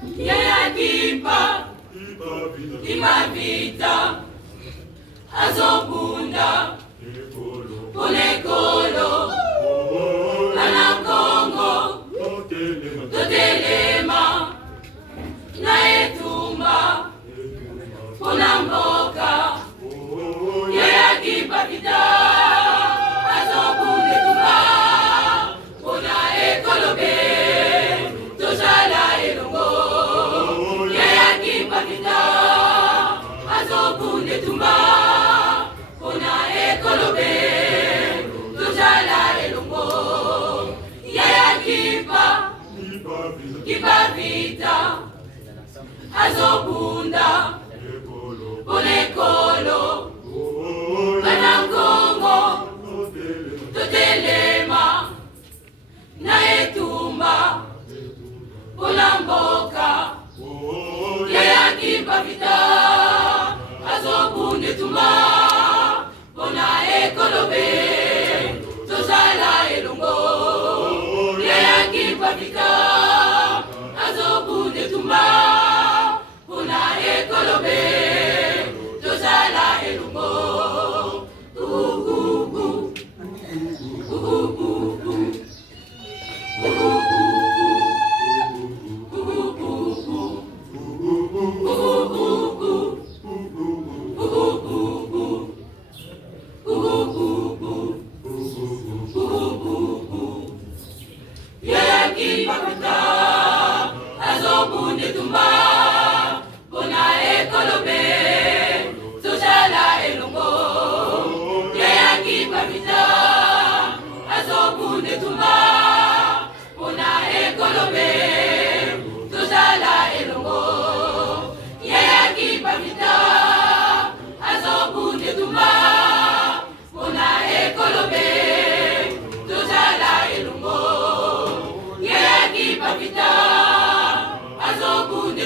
Yaya kipa vita azobunda Ponekolo Anakongo Totelema Naetumba Ponamboka Yaya kipa vita azobunda tumba Pona ekolobe Toshala elongo Yaya kipa vita azobunda tumba Pona ekolobe Toshala elongo Yaya kipa vita azobunda Ponekolo Banangongo Totelema Naetumba Ponamboka Yaya kipa vita azobunda tumba Pona ekolobe Toshala elongo Yaya kipa vita azobunda tumba Pona ekolobe Toshala elongo Yaya kipa vita azobunda tumba Pona ekolobe Toshala elongo Yaya kipa vita azobunda tumba Pona ekolobe Toshala elongo Yaya kipa vita azobunda tumba Pona ekolobe Toshala elongo Yaya kipa vita azobunda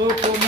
Mungu